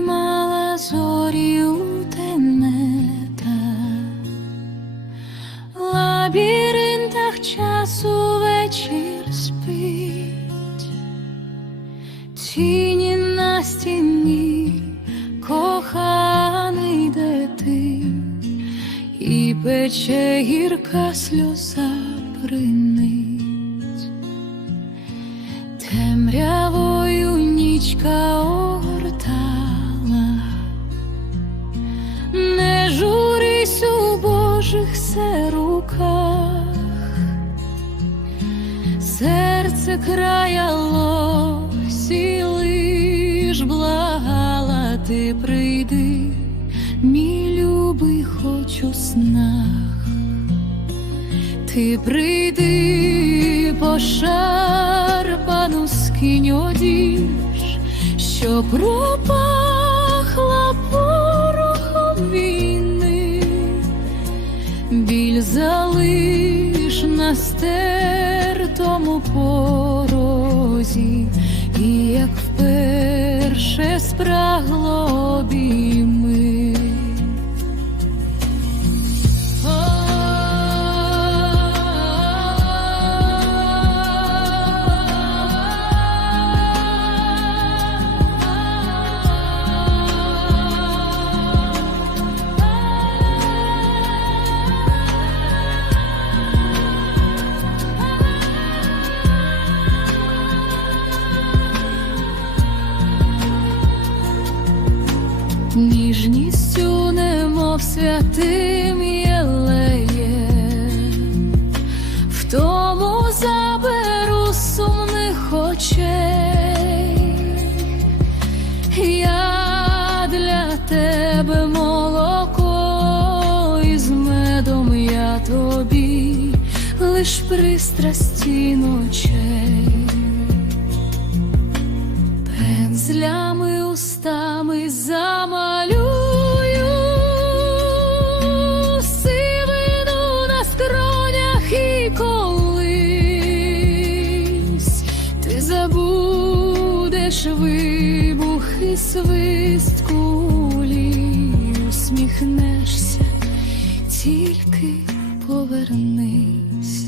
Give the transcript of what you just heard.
Мала зорі у темне В лабіринтах часу вечір спить, тіні на стіні, коханий де ти, і пече гірка сльоза принить, темрявою нічка. Божих се руках, серце краялось і лиш благала ти прийди, мій любий хоч у снах, ти прийди пошарпану скинь одіж, що пропахла на стертому порозі, і як вперше спрагло обійми. Святим єлеєм, в тому заберу сумних очей, я для тебе молоко із медом я тобі лиш пристрасті ночей. Пензлями устами замалюю забудеш вибух і свист кулі, усміхнешся, тільки повернись.